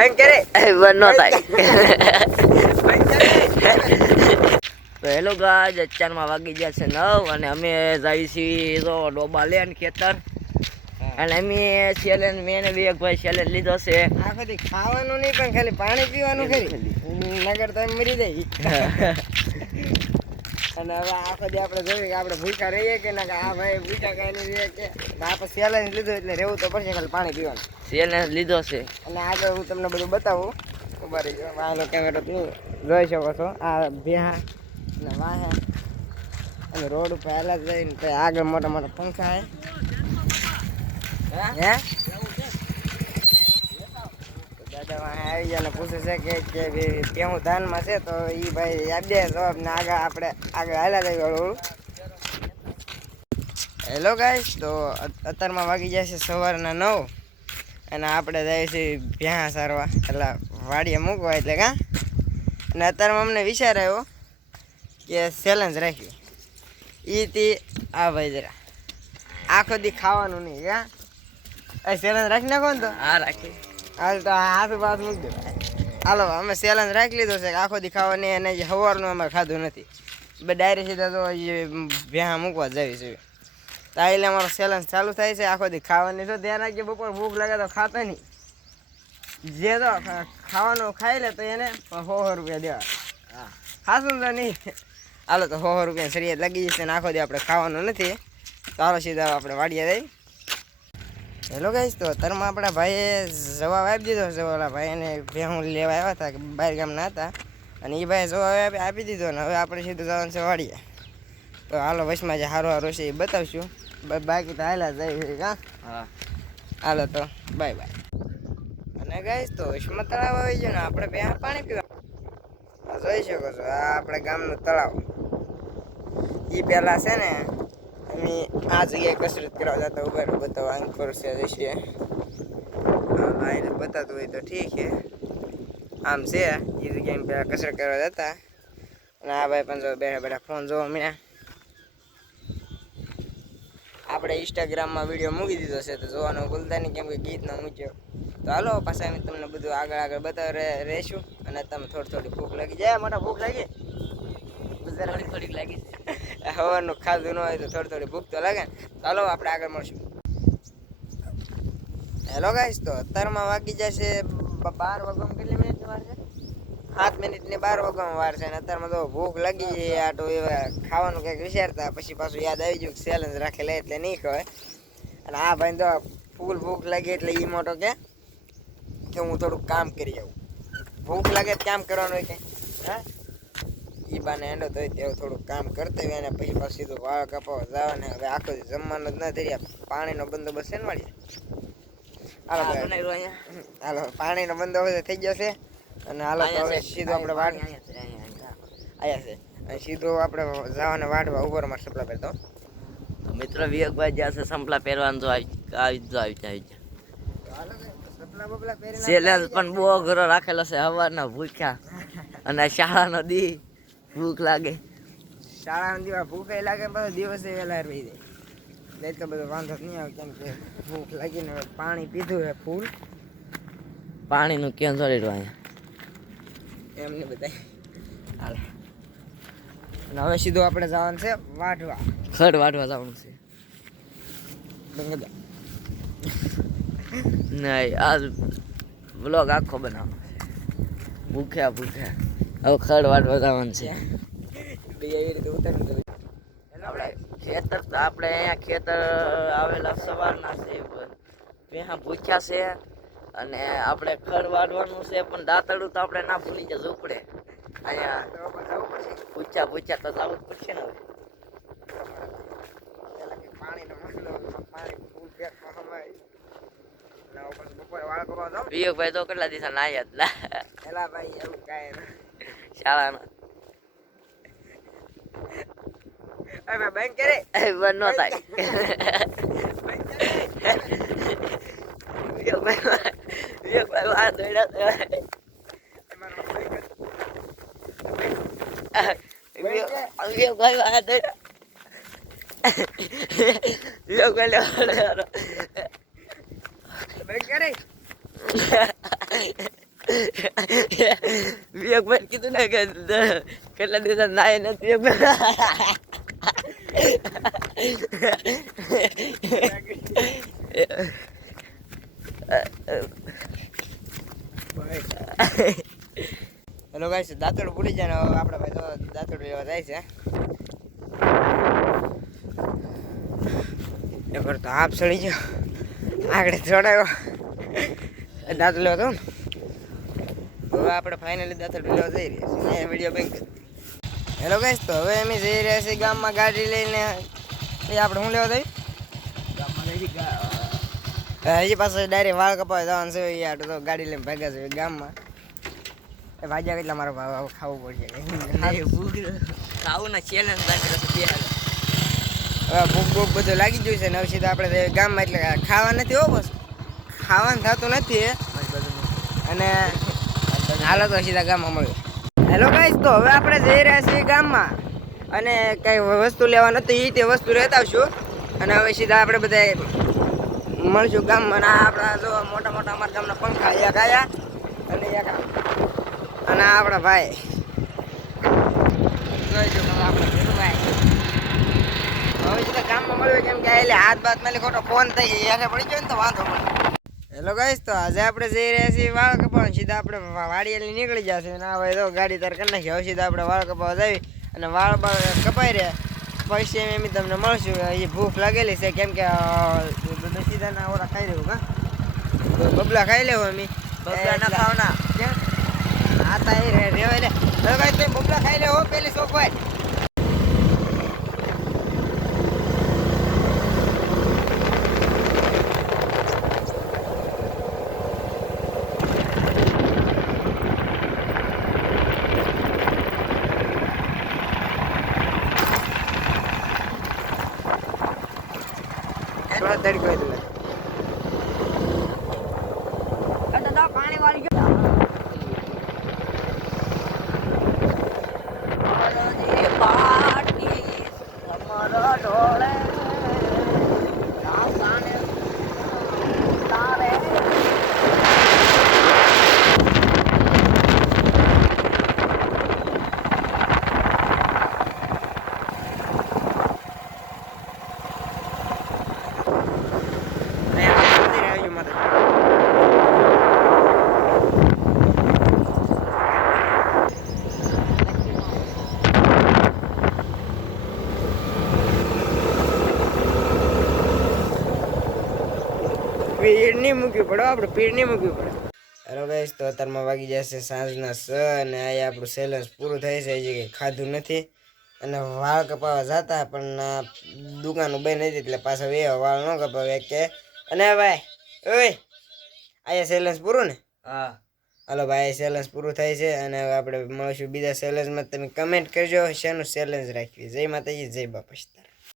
બંધ કરે બંધ નો થાય. તો હેલો ગાઈસ, અત્યારમાં વાગી ગયા છે 9 અને અમે જઈએ છીએ તો ડોબા લેન ખેતર. અને અમે ચેલેન્જ મેં ને વિવેકભાઈ ચેલેન્જ લીધો છે. આખોથી ખાવાનું નહીં પણ ખાલી પાણી પીવાનું ખરી, નગર તો મરી જાય. અને હવે આખો દી આપણે જોઈએ કે આપણે ભૂખ્યા રહીએ કે ના, આ ભાઈ ભૂખ્યા કાંઈ નહીં રહે કે આપણે ચેલેન્જ લીધું એટલે રહેવું તો પડશે, ખાલી પાણી પીવાનું. ચેલેન્જ લીધો છે અને આગળ હું તમને બધું બતાવું. ઉભા રહી જાઓ, આનો કેમેરો તમે જોઈ શકો છો. આ ભેહા અને વાહે અને રોડ ઉપર હાલા જઈને તો આગળ મોટા મોટા પંખા હે. દાદા વાહે આવી ગયા ને પૂછે છે કે કેવું ધાનમાં છે, તો એ ભાઈ આપી દે જવાબ ને આગળ આપણે આગળ હાલા જઈએ હળવું. હેલો ગાઈસ, તો અત્યારમાં વાગી જાય છે સવારના 9 અને આપણે જઈએ છીએ ભેંસ સારવા, એટલે વાડીએ મૂકવા એટલે કાં. અને અત્યારમાં અમને વિચાર આવ્યો કે ચેલેન્જ રાખી એથી આ ભાઈ જરા આખો દી ખાવાનું નહીં કાં. એ ચેલેન્જ રાખી નાખો ને તો. હા રાખી હાલ તો હાથ પાસ મૂકી દો. હાલો અમે ચેલેન્જ રાખી લીધો છે કે આખો દી ખાવાની, અને સવારનું અમારે ખાધું નથી. બે ડાયરી સીધા તો ભેંસ મૂકવા જ જવી છે. તો એટલે અમારો ચેલેન્જ ચાલુ થાય છે આખો દી ખાવાની. તો ધ્યાન રાખીએ, બપોર ભૂખ લાગે તો ખાતા નહીં, જે તો ખાવાનું ખાઈ લે તો એને 100 રૂપિયા દેવા. હા ખાશું તો નહીં. હાલો તો 100 રૂપિયા શરીર લાગી જશે ને આખો દી આપણે ખાવાનું નથી. તો હાલો સીધા આપણે વાડીએ જઈએ. હેલો ગાઈસ, તો અત્યારમાં આપણા ભાઈએ જવાબ આપી દીધો છે. ઓલા ભાઈને ભેહું લેવા આવ્યા હતા, બહાર ગામના હતા, અને એ ભાઈએ જવાબ આપી દીધો ને હવે આપણે સીધું જવાનું છે વાડીએ. તો હાલો વચમાં જે સારું સારું છે એ બતાવશું, બાકી તો હાલા જાય કાં. હા હાલો તો બાય બાય. અને ગાઈસ, તો વચમાં તળાવ આવી ગયો ને આપણે બે પાણી પીવા જોઈ શકો છો. આ આપણે ગામનું તળાવ. એ પહેલાં છે ને અમે આ જગ્યાએ કસરત કરવા જતા. ઉભા બતાવવા અંકુર છે જઈશું. બતાતું હોય તો ઠીક છે. આમ છે એ જગ્યાએ પહેલાં કસરત કરવા જતા. અને આ ભાઈ પણ જો બેઠા બેઠા ફોન જોવા મળ્યા. આપણે ઇન્સ્ટાગ્રામમાં વિડીયો મૂકી દીધો છે, તો જોવાનું ભૂલતા નહીં, કેમ કે ગીતનો મૂક્યો. તો હાલો પાછા અમે તમને બધું આગળ બતાવી રહીશું. અને તમે થોડી ભૂખ લાગી જાય, મોટા ભૂખ લાગી થોડીક લાગી. હવાનું ખાધું ન હોય તો થોડી ભૂખ તો લાગે ને. ચાલો આપણે આગળ મળશું. હેલો ગાઈસ, તો અત્યારમાં વાગી જશે 12 વાગ્યામાં. કેટલી મિનિટની વાર છે? 7 મિનિટની 12 વાગ્યામાં વાર છે. અને અત્યારમાં તો ભૂખ લાગી જાય. આટો એવા ખાવાનું કંઈક વિચારતા પછી પાછું યાદ આવી ગયું કે ચેલેન્જ રાખેલા એટલે નહીં ખવાય. અને આ ભાઈ તો ફૂલ ભૂખ લાગી એટલે એ મોટો કે હું થોડુંક કામ કરી આવું. ભૂખ લાગે તો કામ કરવાનું હોય કે હા. એ બાને એંડો તો તેવું થોડુંક કામ કરતા હોય અને પછી પાછું સીધું વાળ કપાવા જવાને. હવે આખો જમવાનું જ ના થઈ રહ્યા. પાણીનો બંદોબસ્ત છે ને મળી. હાલો હાલો, પાણીનો બંદોબસ્ત થઈ ગયો છે. અને હાલો તો હવે સીધું આપણે વાડ આવ્યા છે અને સીધું આપણે જવાને વાડવા ઉપર માં સપલા પહેરતો. મિત્રો વિવેકભાઈ જ્યાં છે સંપલા પહેરવાનું, તો આવી જાય. ચેલેન્જ પણ બહુ અઘરો રાખેલો છે. સવારના ભૂખ્યા અને શાળાનો દી ભૂખ લાગે. શાળાનો દિવસ ભૂખે લાગે, પછી દિવસે વહેલા રહી જાય. એટલો બધો વાંધો નહીં આવે, કેમ કે ભૂખ લાગીને પાણી પીધું છે ફૂલ. પાણીનું ક્યાં જોડી અહીંયા એમને બધા હાલ. અને હવે સીધું આપણે જવાનું છે વાઢવા. ખડ વાઢવા જવાનું છે. નહીં, આ બ્લોગ આખો બનાવવાનો છે. ભૂખ્યા હવે ખડ વાઢવા જવાનું છે. એવી રીતે ઉતારી દઉં. ખેતર તો આપણે અહીંયા ખેતર આવેલા સવારના છે. ત્યાં ભૂખ્યા છે અને આપણે ખડ વાઢવાનું છે. પણ દાંતરડું તો આપણે ના ભૂલી જવું પડે. અહીંયા પૂછ્યા તો જવું જ પડશે ને. હવે વિવેકભાઈ તો કેટલા દિવસ નાયા એલા ભાઈ એવું કાંઈ શાળાના બેંક કરે બંધ નો થાય. વિવેકભાઈ વાર દોડ્યા. વિવેકભાઈ વાર દોડ્યા. વિવેકભાઈ બેંક કરે વિવેકભાઈ કીધું ને કે કેટલા દિવસ નાય નથી હેલો ગાઈસ, દાંતડ ભૂલી જાય ને હવે આપણે ભાઈ તો દાંતડ લેવા જાય છે. એકવાર તો હાફ સડી ગયો, આગળ ચડાયો દાંત લેવા તો ને. હવે આપણે ફાઇનલી દાંતડ લેવા જઈ રહ્યા છીએ. Video bank. હેલો ગાઈસ, તો હવે અમે જઈ રહ્યા છીએ ગામમાં ગાડી લઈને. એ આપણે શું લેવા જઈએ? હજી પાસે ડાયરેક્ટ વાળ કપાવા જવાનું છે યાર. તો ગાડી લઈને ભાગ્યા છે ગામમાં. એ ભાજ્યા કેટલા મારો ભાવ ખાવું પડશે. ખાવું ને ચેલેન્જ રાખેલો છે બે હાલ. હવે ભૂખ ભૂખ બધું લાગી ગયું છે ને હવે સીધા આપણે ગામમાં. એટલે ખાવા નથી હો, બસ ખાવાનું થતું નથી. અને હાલો તો સીધા ગામમાં મળ્યું. હેલો ગાઈસ, તો હવે આપણે જઈ રહ્યા છીએ ગામમાં. અને કઈ વસ્તુ લેવા નથી, તે વસ્તુ લેતા આવશું. અને હવે સીધા આપણે બધા મળશું ગામમાં. આપણા જો મોટા મોટા અમારા ગામના પંખા એક આયા અને એક અને આપણા ભાઈ જોઈજો આપણે ભાઈ. હવે સીધા ગામમાં મળ્યું કેમ કે એટલે હાથ બાત મેલે ખોટો ફોન થઈ એને પડી ગયો ને તો વાંધો પડે. હેલો ગાઈસ, તો આજે આપણે જઈ રહ્યા છીએ વાળ કપાવવા. સીધા આપણે વાડીએલી નીકળી જશે. ના ભાઈ તો ગાડી તાર કરી નાખી. હવે સીધા આપણે વાળ કપાવવા જઈએ અને વાળ બાળ કપાઈ રહ્યા પછી એમ તમને મળશું. એ ભૂખ લાગેલી છે કેમ કે સીધાના ઓરા ખાઈ રહ્યું કા બબલા ખાઈ લેવું અમે. બબલા ના ખાવના કેમ આ તા એ રેવાય લે. હવે ગાઈસ તો બબલા ખાઈ લેવો પેલી શોખ ભાઈ. તડકો પાણી વાળી ગયો. પીડ નહીં મૂકવી પડે, આપણે પીડ નહીં મૂકવી પડે. હેલો ગાઈસ, તો અત્યારમાં વાગી જશે સાંજના 6 અને અહીંયા આપણું ચેલેન્જ પૂરું થાય છે. હજી કંઈ ખાધું નથી અને વાળ કપાવવા જતા પણ દુકાન બંધ હતી એટલે પાછા એ વાળ ન કપાવે કે. અને ભાઈ ઓય અહીંયા ચેલેન્જ પૂરું ને? હા હાલો ભાઈ, ચેલેન્જ પૂરું થાય છે અને હવે આપણે મળશું બીજા ચેલેન્જમાં. તમે કમેન્ટ કરજો શેનું ચેલેન્જ રાખવી. જય માતાજી, જય બાપા.